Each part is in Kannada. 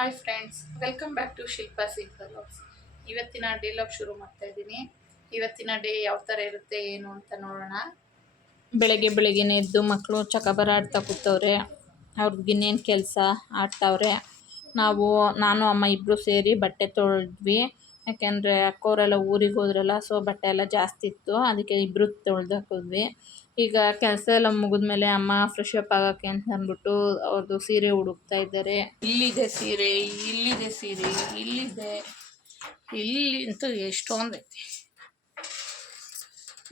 Hi friends welcome back to Shilpa simple ಇವತ್ತಿನ ಡೇ ಲಾಗ್ ಶುರು ಮಾಡ್ತಾ ಇದ್ದೀನಿ. ಇವತ್ತಿನ ಡೇ ಯಾವ ಥರ ಇರುತ್ತೆ, ಏನು ಅಂತ ನೋಡೋಣ. ಬೆಳಗ್ಗೆ ಬೆಳಗ್ಗೆನೇ ಎದ್ದು ಮಕ್ಕಳು ಚಕಬರ ಆಡ್ತಾ ಕೂತವ್ರೆ ಅವ್ರಿಗಿನ್ನೇನು ಕೆಲಸ ಆಡ್ತಾವ್ರೆ. ನಾವು, ನಾನು, ಅಮ್ಮ ಇಬ್ಬರು ಸೇರಿ ಬಟ್ಟೆ ತೊಳೆದ್ವಿ. ಯಾಕೆಂದರೆ ಅಕ್ಕವರೆಲ್ಲ ಊರಿಗೆ ಹೋದ್ರಲ್ಲ ಸೊ ಬಟ್ಟೆ ಎಲ್ಲ ಜಾಸ್ತಿ ಇತ್ತು. ಅದಕ್ಕೆ ಇಬ್ಬರು ತೊಳ್ದು ಹಾಕಿದ್ವಿ. ಈಗ ಕೆಲಸ ಎಲ್ಲ ಮುಗಿದ್ಮೇಲೆ ಅಮ್ಮ ಫ್ರೆಶ್ ಅಪ್ ಆಗೋಕ್ಕೆ ಅಂತ ಅಂದ್ಬಿಟ್ಟು ಅವ್ರದ್ದು ಸೀರೆ ಹುಡುಕ್ತಾ ಇದ್ದಾರೆ. ಇಲ್ಲಿದೆ ಸೀರೆ ಇಲ್ಲಿದೆ ಸೀರೆ, ಇಲ್ಲಿದೆ, ಇಲ್ಲಿ ಅಂತೂ ಎಷ್ಟೊಂದು ಐತಿ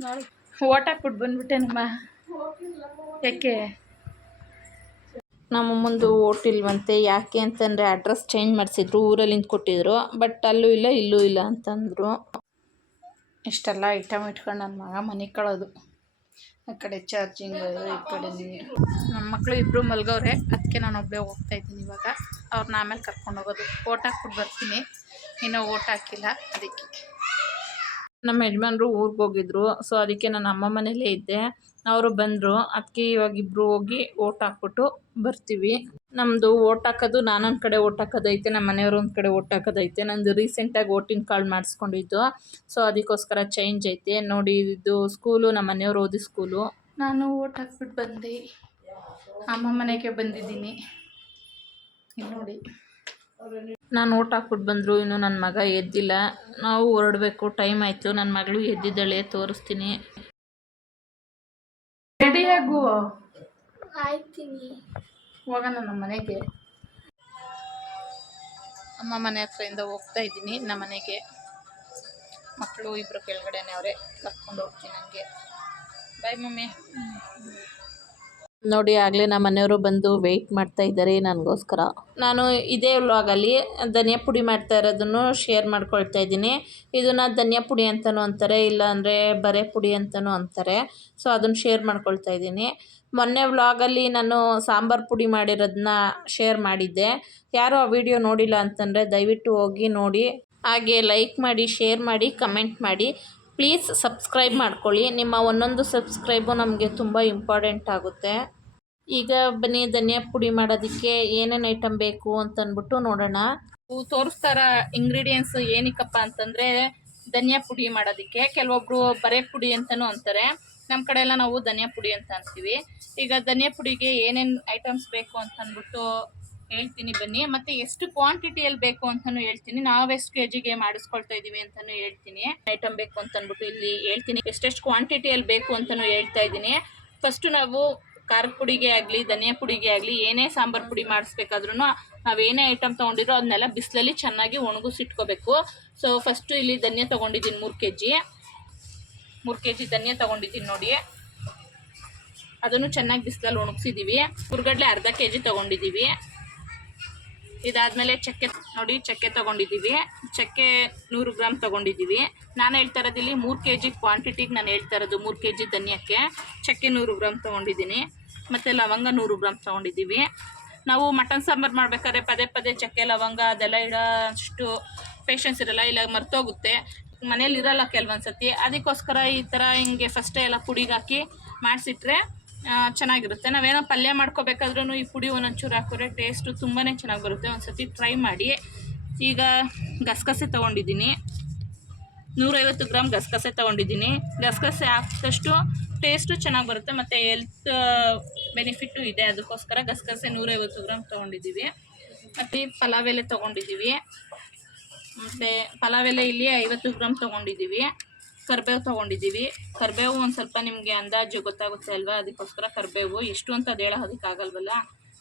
ನೋಡಿ ಓಟ್ ಹಾಕ್ಬಿಟ್ಟು ಬಂದ್ಬಿಟ್ಟೆ ನಮ್ಮ ಯಾಕೆ? ನಮ್ಮ ಮುಂದೆ ಓಟ್ ಇಲ್ವಂತೆ ಯಾಕೆ ಅಂತಂದರೆ ಅಡ್ರೆಸ್ ಚೇಂಜ್ ಮಾಡಿಸಿದ್ರು ಊರಲ್ಲಿಂದ ಕೊಟ್ಟಿದ್ರು ಬಟ್ ಅಲ್ಲೂ ಇಲ್ಲ ಇಲ್ಲೂ ಇಲ್ಲ ಅಂತಂದರು. ಇಷ್ಟೆಲ್ಲ ಐಟಮ್ ಇಟ್ಕೊಂಡು ನನ್ನ ಮಗ ಮನೆ ಕಳೋದು. ಆ ಕಡೆ ಚಾರ್ಜಿಂಗ್ ಈ ಕಡೆ ನೀರು. ನಮ್ಮ ಮಕ್ಕಳು ಇಬ್ಬರು ಮಲ್ಗವ್ರೆ ಅದಕ್ಕೆ ನಾನು ಒಬ್ಬಳೇ ಹೋಗ್ತಾ ಇದ್ದೀನಿ ಇವಾಗ. ಅವ್ರನ್ನ ಆಮೇಲೆ ಕರ್ಕೊಂಡು ಹೋಗೋದು. ಓಟ್ ಹಾಕ್ಬಿಟ್ಟು ಬರ್ತೀನಿ. ಇನ್ನೂ ಓಟ್ ಹಾಕಿಲ್ಲ ಅದಕ್ಕೆ. ನಮ್ಮ ಯಜಮಾನ್ರು ಊರಿಗೆ ಹೋಗಿದ್ರು ಸೊ ಅದಕ್ಕೆ ನಾನು ಅಮ್ಮ ಮನೇಲೇ ಇದ್ದೆ. ಅವರು ಬಂದರು. ಅದಕ್ಕೆ ಇವಾಗ ಇಬ್ಬರು ಹೋಗಿ ಓಟ್ ಹಾಕ್ಬಿಟ್ಟು ಬರ್ತೀವಿ. ನಮ್ಮದು ಓಟ್ ಹಾಕೋದು ನಾನೊಂದು ಕಡೆ ಓಟ್ ಹಾಕೋದೈತೆ ನಮ್ಮ ಮನೆಯವರು ಒಂದು ಕಡೆ ಓಟ್ ಹಾಕೋದೈತೆ ನಂದು ರೀಸೆಂಟಾಗಿ ವೋಟಿಂಗ್ ಕಾರ್ಡ್ ಮಾಡಿಸ್ಕೊಂಡಿದ್ದು. ಸೊ ಅದಕ್ಕೋಸ್ಕರ ಚೇಂಜ್ ಐತೆ. ನೋಡಿ ಇದು ಸ್ಕೂಲು ನಮ್ಮ ಮನೆಯವರು ಓದಿ ಸ್ಕೂಲು ನಾನು ಓಟ್ ಹಾಕ್ಬಿಟ್ಟು ಬಂದೆ. ಅಮ್ಮ ಮನೆಗೆ ಬಂದಿದ್ದೀನಿ. ನೋಡಿ. ನಾನು ಓಟ್ ಹಾಕ್ಬಿಟ್ಟು ಬಂದರು ಇನ್ನು ನನ್ನ ಮಗ ಎದ್ದಿಲ್ಲ. ನಾವು ಹೊರಡಬೇಕು ಟೈಮ್ ಆಯಿತು. ನನ್ನ ಮಗಳು ಎದ್ದಿದ್ದಾಳೆ ತೋರಿಸ್ತೀನಿ. ರೆಡಿಯಾಗು ಆಯ್ತೀನಿ. ಹೋಗೋಣ ನಮ್ಮ ಮನೆಗೆ. ಅಮ್ಮ ಮನೆ ಹತ್ರದಿಂದ ಹೋಗ್ತಾ ಇದ್ದೀನಿ ನಮ್ಮ ಮನೆಗೆ. ಮಕ್ಕಳು ಇಬ್ಬರು ಕೆಳಗಡೆನೆ ಅವರೇ ಕರ್ಕೊಂಡು ಹೋಗ್ತೀನಿ ನನಗೆ ಬಾಯ್ ಮಮ್ಮಿ. ನೋಡಿ, ಆಗಲೇ ನಮ್ಮ ಮನೆಯವರು ಬಂದು ವೆಯ್ಟ್ ಮಾಡ್ತಾ ಇದ್ದಾರೆ ನನಗೋಸ್ಕರ. ನಾನು ಇದೇ ವ್ಲಾಗಲ್ಲಿ ಧನಿಯಾ ಪುಡಿ ಮಾಡ್ತಾ ಇರೋದನ್ನು ಶೇರ್ ಮಾಡ್ಕೊಳ್ತಾ ಇದ್ದೀನಿ. ಇದನ್ನು ಧನಿಯಾ ಪುಡಿ ಅಂತಲೂ ಅಂತಾರೆ ಇಲ್ಲಾಂದರೆ ಬರೆ ಪುಡಿ ಅಂತಲೂ ಅಂತಾರೆ. ಸೊ ಅದನ್ನು ಶೇರ್ ಮಾಡ್ಕೊಳ್ತಾ ಇದ್ದೀನಿ. ಮೊನ್ನೆ ವ್ಲಾಗಲ್ಲಿ ನಾನು ಸಾಂಬಾರು ಪುಡಿ ಮಾಡಿರೋದನ್ನ ಶೇರ್ ಮಾಡಿದ್ದೆ. ಯಾರು ಆ ವಿಡಿಯೋ ನೋಡಿಲ್ಲ ಅಂತಂದರೆ ದಯವಿಟ್ಟು ಹೋಗಿ ನೋಡಿ. ಹಾಗೆ ಲೈಕ್ ಮಾಡಿ ಶೇರ್ ಮಾಡಿ ಕಮೆಂಟ್ ಮಾಡಿ. ಪ್ಲೀಸ್ ಸಬ್ಸ್ಕ್ರೈಬ್ ಮಾಡ್ಕೊಳ್ಳಿ. ನಿಮ್ಮ ಒಂದೊಂದು ಸಬ್ಸ್ಕ್ರೈಬು ನಮಗೆ ತುಂಬ ಇಂಪಾರ್ಟೆಂಟ್ ಆಗುತ್ತೆ. ಈಗ ಬನ್ನಿ, ಧನಿಯಾ ಪುಡಿ ಮಾಡೋದಕ್ಕೆ ಏನೇನು ಐಟಮ್ ಬೇಕು ಅಂತ ಅಂದ್ಬಿಟ್ಟು ನೋಡೋಣ ತೋರಿಸ್ತಾರ ಇಂಗ್ರೀಡಿಯೆಂಟ್ಸ್ ಏನಕ್ಕಪ್ಪ ಅಂತಂದರೆ ಧನಿಯಾ ಪುಡಿ ಮಾಡೋದಕ್ಕೆ. ಕೆಲವೊಬ್ರು ಬರೆ ಪುಡಿ ಅಂತಲೂ ಅಂತಾರೆ. ನಮ್ಮ ಕಡೆ ಎಲ್ಲ ನಾವು ಧನಿಯಾ ಪುಡಿ ಅಂತ ಅಂತೀವಿ. ಈಗ ಧನಿಯಾ ಪುಡಿಗೆ ಏನೇನು ಐಟಮ್ಸ್ ಬೇಕು ಅಂತ ಅಂದ್ಬಿಟ್ಟು ಹೇಳ್ತೀನಿ ಬನ್ನಿ. ಮತ್ತೆ ಎಷ್ಟು ಕ್ವಾಂಟಿಟಿಯಲ್ಲಿ ಬೇಕು ಅಂತಾನು ಹೇಳ್ತೀನಿ. ನಾವೆಷ್ಟು ಕೆ ಜಿಗೆ ಮಾಡಿಸ್ಕೊಳ್ತಾ ಇದೀವಿ ಅಂತಾನು ಹೇಳ್ತೀನಿ. ಐಟಮ್ ಬೇಕು ಅಂತ ಅಂದ್ಬಿಟ್ಟು ಇಲ್ಲಿ ಹೇಳ್ತೀನಿ. ಎಷ್ಟೆಷ್ಟು ಕ್ವಾಂಟಿಟಿಯಲ್ಲಿ ಬೇಕು ಅಂತಾನು ಹೇಳ್ತಾ ಇದ್ದೀನಿ ಫಸ್ಟ್ ನಾವು ಖಾರದ ಪುಡಿಗೆ ಆಗಲಿ, ಧನಿಯಾ ಪುಡಿಗೆ ಆಗಲಿ, ಏನೇ ಸಾಂಬಾರು ಪುಡಿ ಮಾಡಿಸ್ಬೇಕಾದ್ರೂ ನಾವೇನೇ ಐಟಮ್ ತೊಗೊಂಡಿರೋ ಅದನ್ನೆಲ್ಲ ಬಿಸಿಲಲ್ಲಿ ಚೆನ್ನಾಗಿ ಒಣಗಿಸಿಟ್ಕೋಬೇಕು. ಸೊ ಫಸ್ಟು ಇಲ್ಲಿ ಧನಿಯಾ ತೊಗೊಂಡಿದ್ದೀನಿ ಮೂರು ಕೆ ಜಿ ಮೂರು ಕೆ ಜಿ ಧನಿಯಾ ತೊಗೊಂಡಿದ್ದೀನಿ ನೋಡಿ. ಅದನ್ನು ಚೆನ್ನಾಗಿ ಬಿಸಿಲಲ್ಲಿ ಒಣಗಿಸಿದ್ದೀವಿ ಹುರ್ಗಡ್ಲೆ ಅರ್ಧ ಕೆ ಜಿ ತೊಗೊಂಡಿದ್ದೀವಿ ಇದಾದಮೇಲೆ ಚಕ್ಕೆ ನೋಡಿ, ಚಕ್ಕೆ ತೊಗೊಂಡಿದ್ದೀವಿ. ಚಕ್ಕೆ ನೂರು ಗ್ರಾಮ್ ತೊಗೊಂಡಿದ್ದೀವಿ. ನಾನು ಹೇಳ್ತಾ ಇರೋದು ಇಲ್ಲಿ ಮೂರು ಕೆ ಜಿ ಕ್ವಾಂಟಿಟಿಗೆ ನಾನು ಹೇಳ್ತಾ ಇರೋದು ಮೂರು ಕೆ ಜಿ ಧನಿಯಕ್ಕೆ. ಚಕ್ಕೆ ನೂರು ಗ್ರಾಮ್ ತೊಗೊಂಡಿದ್ದೀನಿ. ಮತ್ತು ಲವಂಗ ನೂರು ಗ್ರಾಮ್ ತೊಗೊಂಡಿದ್ದೀವಿ. ನಾವು ಮಟನ್ ಸಾಂಬಾರು ಮಾಡ್ಬೇಕಾದ್ರೆ ಪದೇ ಪದೇ ಚಕ್ಕೆ, ಲವಂಗ ಅದೆಲ್ಲ ಇಡೋ ಅಷ್ಟು ಪೇಷನ್ಸ್ ಇರಲ್ಲ, ಇಲ್ಲ ಮರ್ತೋಗುತ್ತೆ. ಮನೇಲಿ ಇರಲ್ಲ ಕೆಲವೊಂದು ಸತಿ ಅದಕ್ಕೋಸ್ಕರ ಈ ಥರ ಹಿಂಗೆ ಫಸ್ಟೇ ಎಲ್ಲ ಪುಡಿಗೆ ಹಾಕಿ ಮಾಡಿಸಿಟ್ರೆ ಚೆನ್ನಾಗಿರುತ್ತೆ. ನಾವೇನೋ ಪಲ್ಯ ಮಾಡ್ಕೋಬೇಕಾದ್ರೂ ಈ ಪುಡಿ ಒಂದೊಂಚೂರು ಹಾಕಿದ್ರೆ ಟೇಸ್ಟು ತುಂಬಾ ಚೆನ್ನಾಗಿ ಬರುತ್ತೆ. ಒಂದು ಸತಿ ಟ್ರೈ ಮಾಡಿ. ಈಗ ಗಸಗಸೆ ತೊಗೊಂಡಿದ್ದೀನಿ. ನೂರೈವತ್ತು ಗ್ರಾಮ್ ಗಸಗಸೆ ತೊಗೊಂಡಿದ್ದೀನಿ. ಗಸಗಸೆ ಹಾಕಿದಷ್ಟು ಟೇಸ್ಟು ಚೆನ್ನಾಗಿ ಬರುತ್ತೆ. ಮತ್ತು ಹೆಲ್ತ್ ಬೆನಿಫಿಟ್ಟು ಇದೆ. ಅದಕ್ಕೋಸ್ಕರ ಗಸಗಸೆ ನೂರೈವತ್ತು ಗ್ರಾಮ್ ತೊಗೊಂಡಿದ್ದೀವಿ. ಮತ್ತು ಪಲಾವ್ ಎಲೆ ತೊಗೊಂಡಿದ್ದೀವಿ. ಮತ್ತು ಪಲಾವ್ ಎಲೆ ಇಲ್ಲಿ ಐವತ್ತು ಗ್ರಾಮ್ ತೊಗೊಂಡಿದ್ದೀವಿ. ಕರಿಬೇವು ತೊಗೊಂಡಿದ್ದೀವಿ. ಕರಿಬೇವು ಒಂದು ಸ್ವಲ್ಪ ನಿಮಗೆ ಅಂದಾಜು ಗೊತ್ತಾಗುತ್ತೆ ಅಲ್ವಾ? ಅದಕ್ಕೋಸ್ಕರ ಕರಿಬೇವು ಎಷ್ಟು ಅಂತ ಅದು ಹೇಳೋದಕ್ಕಾಗಲ್ವಲ್ಲ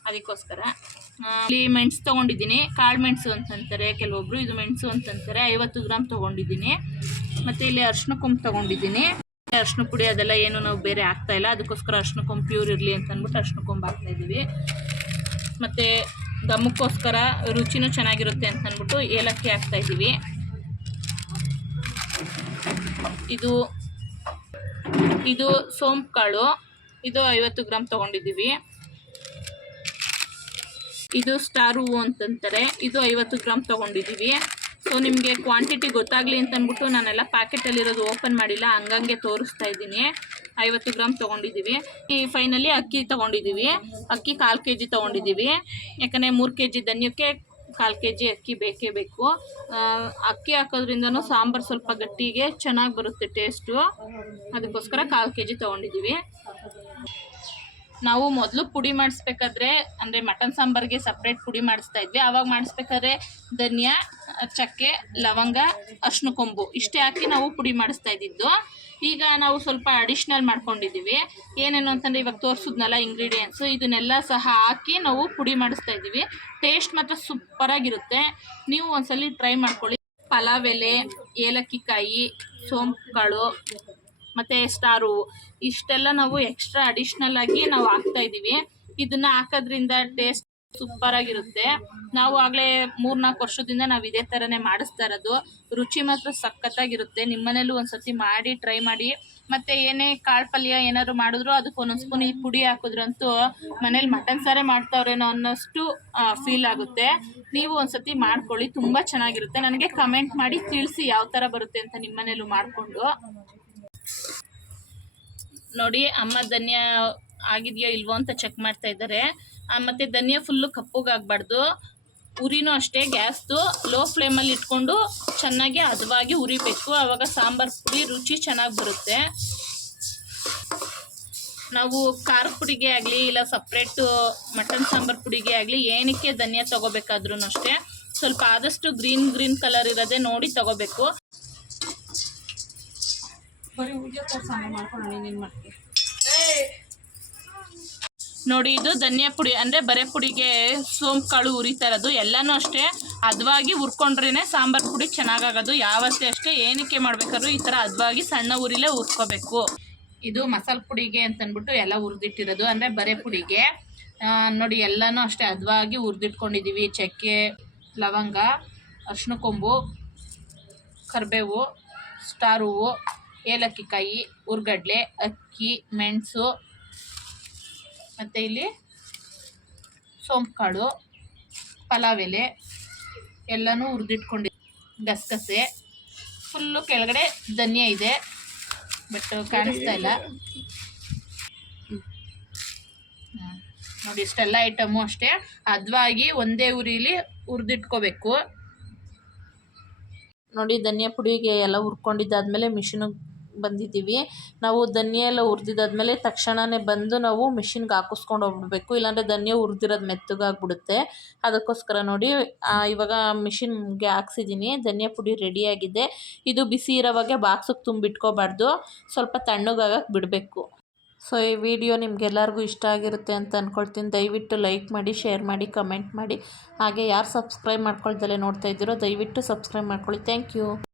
ಅದಕ್ಕೋಸ್ಕರ. ಇಲ್ಲಿ ಮೆಣಸು ತೊಗೊಂಡಿದ್ದೀನಿ. ಕಾಳು ಮೆಣಸು ಅಂತಂತಾರೆ ಕೆಲವೊಬ್ರು. ಇದು ಮೆಣಸು ಅಂತಂತಾರೆ ಐವತ್ತು ಗ್ರಾಮ್ ತೊಗೊಂಡಿದ್ದೀನಿ. ಮತ್ತು ಇಲ್ಲಿ ಅರ್ಶಿನ ಕೊಂಬು ತೊಗೊಂಡಿದ್ದೀನಿ. ಅರ್ಶಿನ ಪುಡಿ ಅದೆಲ್ಲ ಏನು ನಾವು ಬೇರೆ ಹಾಕ್ತಾಯಿಲ್ಲ ಅದಕ್ಕೋಸ್ಕರ ಅರ್ಶಿನ ಕೊಂಬು ಪ್ಯೂರ್ ಇರಲಿ ಅಂತ ಅಂದ್ಬಿಟ್ಟು ಅರ್ಶಿನ ಕೊಂಬು ಹಾಕ್ತಾಯಿದ್ದೀವಿ ಮತ್ತು ದಮ್ಮಕ್ಕೋಸ್ಕರ ರುಚಿನೂ ಚೆನ್ನಾಗಿರುತ್ತೆ ಅಂತ ಅಂದ್ಬಿಟ್ಟು ಏಲಕ್ಕಿ ಹಾಕ್ತಾಯಿದ್ದೀವಿ ಇದು ಇದು ಸೋಂಪು ಕಾಳು ಇದು ಐವತ್ತು ಗ್ರಾಮ್ ತೊಗೊಂಡಿದ್ದೀವಿ. ಇದು ಸ್ಟಾರ್ ಹೂವು ಅಂತಂತಾರೆ. ಇದು ಐವತ್ತು ಗ್ರಾಮ್ ತೊಗೊಂಡಿದ್ದೀವಿ. ಸೊ ನಿಮಗೆ ಕ್ವಾಂಟಿಟಿ ಗೊತ್ತಾಗಲಿ ಅಂತ ಅಂದ್ಬಿಟ್ಟು ನಾನೆಲ್ಲ ಪ್ಯಾಕೆಟಲ್ಲಿರೋದು ಓಪನ್ ಮಾಡಿಲ್ಲ. ಹಂಗಂಗೆ ತೋರಿಸ್ತಾ ಇದ್ದೀನಿ. ಐವತ್ತು ಗ್ರಾಮ್ ತೊಗೊಂಡಿದ್ದೀವಿ. ಈ ಫೈನಲಿ ಅಕ್ಕಿ ತೊಗೊಂಡಿದ್ದೀವಿ. ಅಕ್ಕಿ ಕಾಲು ಕೆ ಜಿ ತೊಗೊಂಡಿದ್ದೀವಿ. ಯಾಕಂದರೆ ಮೂರು ಕೆ ಜಿ ಧನ್ಯಕ್ಕೆ ಕಾಲು ಕೆ ಜಿ ಅಕ್ಕಿ ಬೇಕೇ ಬೇಕು. ಅಕ್ಕಿ ಹಾಕೋದ್ರಿಂದನೂ ಸಾಂಬಾರು ಸ್ವಲ್ಪ ಗಟ್ಟಿಗೆ ಚೆನ್ನಾಗಿ ಬರುತ್ತೆ ಟೇಸ್ಟು ಅದಕ್ಕೋಸ್ಕರ ಕಾಲು ಕೆ ಜಿ ತೊಗೊಂಡಿದ್ದೀವಿ ನಾವು ಮೊದಲು ಪುಡಿ ಮಾಡಿಸ್ಬೇಕಾದ್ರೆ, ಅಂದರೆ ಮಟನ್ ಸಾಂಬಾರಿಗೆ ಸಪ್ರೇಟ್ ಪುಡಿ ಮಾಡಿಸ್ತಾ ಇದ್ವಿ. ಆವಾಗ ಮಾಡಿಸ್ಬೇಕಾದ್ರೆ ಧನಿಯಾ ಚಕ್ಕೆ ಲವಂಗ ಅರ್ಶಿನ ಕೊಂಬು, ಇಷ್ಟೇ ಹಾಕಿ ನಾವು ಪುಡಿ ಮಾಡಿಸ್ತಾ ಇದ್ದಿದ್ದು. ಈಗ ನಾವು ಸ್ವಲ್ಪ ಅಡಿಷ್ನಲ್ ಮಾಡ್ಕೊಂಡಿದ್ದೀವಿ. ಏನೇನು ಅಂತಂದರೆ ಇವಾಗ ತೋರಿಸಿದ್ನಲ್ಲ ಇಂಗ್ರೀಡಿಯೆಂಟ್ಸು ಇದನ್ನೆಲ್ಲ ಸಹ ಹಾಕಿ ನಾವು ಪುಡಿ ಮಾಡಿಸ್ತಾ ಇದ್ದೀವಿ. ಟೇಸ್ಟ್ ಮಾತ್ರ ಸೂಪರಾಗಿರುತ್ತೆ ನೀವು ಒಂದ್ಸಲಿ ಟ್ರೈ ಮಾಡ್ಕೊಳ್ಳಿ. ಪಲಾವ್ ಎಲೆ ಏಲಕ್ಕಿಕಾಯಿ ಸೋಂಪು ಕಾಳು ಮತ್ತು ಸ್ಟಾರು ಇಷ್ಟೆಲ್ಲ ನಾವು ಎಕ್ಸ್ಟ್ರಾ ಅಡಿಷ್ನಲ್ ಆಗಿ ನಾವು ಹಾಕ್ತಾ ಇದ್ದೀವಿ. ಇದನ್ನು ಹಾಕೋದ್ರಿಂದ ಟೇಸ್ಟ್ ಸೂಪರ್ ಆಗಿರುತ್ತೆ. ನಾವು ಆಗಲೇ ಮೂರ್ನಾಲ್ಕು ವರ್ಷದಿಂದ ನಾವು ಇದೇ ತರನೇ ಮಾಡಿಸ್ತಾ ಇರೋದು. ರುಚಿ ಮಾತ್ರ ಸಖತ್ತಾಗಿರುತ್ತೆ. ನಿಮ್ಮನೇಲೂ ಒಂದ್ಸತಿ ಮಾಡಿ ಟ್ರೈ ಮಾಡಿ. ಮತ್ತೆ ಏನೇ ಕಾಳು ಪಲ್ಯ ಏನಾದ್ರು ಮಾಡಿದ್ರು ಅದಕ್ಕೆ ಒಂದೊಂದು ಸ್ಪೂನ್ ಈ ಪುಡಿ ಹಾಕಿದ್ರಂತೂ ಮನೇಲಿ ಮಟನ್ ಸಾರೇ ಮಾಡ್ತಾವ್ರೇನೋ ಅನ್ನೋಷ್ಟು ಫೀಲ್ ಆಗುತ್ತೆ. ನೀವು ಒಂದ್ಸತಿ ಮಾಡ್ಕೊಳ್ಳಿ. ತುಂಬಾ ಚೆನ್ನಾಗಿರುತ್ತೆ. ನನಗೆ ಕಮೆಂಟ್ ಮಾಡಿ ತಿಳಿಸಿ ಯಾವ ತರ ಬರುತ್ತೆ ಅಂತ ನಿಮ್ಮನೇಲೂ ಮಾಡಿಕೊಂಡು. ನೋಡಿ, ಅಮ್ಮ ಧನ್ಯ ಆಗಿದೆಯೋ ಇಲ್ವೋ ಅಂತ ಚೆಕ್ ಮಾಡ್ತಾ ಇದ್ದಾರೆ. ಮತ್ತೆ ಧನಿಯಾ ಫುಲ್ಲು ಕಪ್ಪಗಾಗಬಾರ್ದು ಉರಿನೂ ಅಷ್ಟೇ, ಗ್ಯಾಸ್ದು ಲೋ ಫ್ಲೇಮಲ್ಲಿ ಇಟ್ಕೊಂಡು ಚೆನ್ನಾಗಿ ಹದವಾಗಿ ಉರಿಬೇಕು. ಆವಾಗ ಸಾಂಬಾರು ಪುಡಿ ರುಚಿ ಚೆನ್ನಾಗಿ ಬರುತ್ತೆ. ನಾವು ಖಾರ ಪುಡಿಗೆ ಆಗಲಿ, ಇಲ್ಲ ಸಪ್ರೇಟು ಮಟನ್ ಸಾಂಬಾರು ಪುಡಿಗೆ ಆಗಲಿ, ಏನಕ್ಕೆ ಧನಿಯಾ ತೊಗೋಬೇಕಾದ್ರೂ ಅಷ್ಟೇ, ಸ್ವಲ್ಪ ಆದಷ್ಟು ಗ್ರೀನ್ ಗ್ರೀನ್ ಕಲರ್ ಇರೋದೇ ನೋಡಿ ತೊಗೋಬೇಕು. ಬರೀ ಮಾಡ್ಕೊಂಡು ನೀನೇನು ಮಾಡ್ತೀಯ ನೋಡಿ, ಇದು ಧನಿಯಾ ಪುಡಿ, ಅಂದರೆ ಬರೆ ಪುಡಿಗೆ ಸೋಂಪು, ಕಾಳು ಉರಿತಾ ಇರೋದು, ಎಲ್ಲನೂ ಅಷ್ಟೇ. ಹದವಾಗಿ ಹುರ್ಕೊಂಡ್ರೇ ಸಾಂಬಾರು ಪುಡಿ ಚೆನ್ನಾಗಾಗೋದು. ಯಾವತ್ತೇ ಅಷ್ಟೇ ಏನಕ್ಕೆ ಮಾಡ್ಬೇಕಾದ್ರೂ ಈ ಥರ ಹದವಾಗಿ ಸಣ್ಣ ಉರಿಲೇ ಹುರ್ಕೋಬೇಕು. ಇದು ಮಸಾಲೆ ಪುಡಿಗೆ ಅಂತಂದ್ಬಿಟ್ಟು ಎಲ್ಲ ಹುರಿದಿಟ್ಟಿರೋದು, ಅಂದರೆ ಬರೆ ಪುಡಿಗೆ. ನೋಡಿ, ಎಲ್ಲನೂ ಅಷ್ಟೇ ಹದವಾಗಿ ಹುರಿದಿಟ್ಕೊಂಡಿದ್ದೀವಿ ಚಕ್ಕೆ, ಲವಂಗ ಅರ್ಶಿನ ಕೊಂಬು, ಕರಿಬೇವು, ಸ್ಟಾರ್ ಹೂವು, ಏಲಕ್ಕಿ ಕಾಯಿ ಉರ್ಗಡ್ಲೆ ಅಕ್ಕಿ, ಮೆಣಸು ಮತ್ತು ಇಲ್ಲಿ ಸೋಂಪು ಕಾಳು ಪಲಾವ್ ಎಲೆ ಎಲ್ಲನೂ ಹುರಿದಿಟ್ಕೊಂಡಿ ಗಸಗಸೆ, ಫುಲ್ಲು ಕೆಳಗಡೆ ಧನಿಯಾ ಇದೆ. ಬಟ್ ಕಾಣಿಸ್ತಾ ಇಲ್ಲ. ನೋಡಿ, ಇಷ್ಟೆಲ್ಲ ಐಟಮು ಅಷ್ಟೇ. ಹದ್ವಾಗಿ ಒಂದೇ ಉರಿಲಿ ಹುರಿದಿಟ್ಕೋಬೇಕು. ನೋಡಿ, ಧನಿಯಾ ಪುಡಿಗೆ ಎಲ್ಲ ಹುರ್ಕೊಂಡಿದ್ದಾದ್ಮೇಲೆ ಮಿಷಿನಿಗೆ ಬಂದಿದ್ದೀವಿ. ನಾವು ಧನಿಯೆ ಎಲ್ಲ ಹುರಿದಿದ್ದಾದ್ಮೇಲೆ ತಕ್ಷಣವೇ ಬಂದು ನಾವು ಮಿಷಿನ್ಗೆ ಹಾಕಿಸ್ಕೊಂಡು ಹೋಗ್ಬಿಡ್ಬೇಕು. ಇಲ್ಲಾಂದರೆ ಧನಿಯಾ ಹುರಿದಿರೋದು ಮೆತ್ತಗಾಗ್ಬಿಡುತ್ತೆ. ಅದಕ್ಕೋಸ್ಕರ ನೋಡಿ ಇವಾಗ ಮಿಷಿನ್ಗೆ ಹಾಕ್ಸಿದ್ದೀನಿ. ಧನಿಯ ಪುಡಿ ರೆಡಿಯಾಗಿದೆ ಇದು ಬಿಸಿ ಇರೋವಾಗೆ ಬಾಕ್ಸಿಗೆ ತುಂಬಿಟ್ಕೋಬಾರ್ದು. ಸ್ವಲ್ಪ ತಣ್ಣಗಾಗಕ್ಕೆ ಬಿಡಬೇಕು. ಸೊ ಈ ವಿಡಿಯೋ ನಿಮ್ಗೆಲ್ಲರಿಗೂ ಇಷ್ಟ ಆಗಿರುತ್ತೆ ಅಂತ ಅಂದ್ಕೊಳ್ತೀನಿ ದಯವಿಟ್ಟು ಲೈಕ್ ಮಾಡಿ ಶೇರ್ ಮಾಡಿ ಕಮೆಂಟ್ ಮಾಡಿ. ಹಾಗೆ ಯಾರು ಸಬ್ಸ್ಕ್ರೈಬ್ ಮಾಡ್ಕೊಳ್ದಲ್ಲೇ ನೋಡ್ತಾ ಇದ್ದೀರೋ, ದಯವಿಟ್ಟು ಸಬ್ಸ್ಕ್ರೈಬ್ ಮಾಡ್ಕೊಳ್ಳಿ. Thank you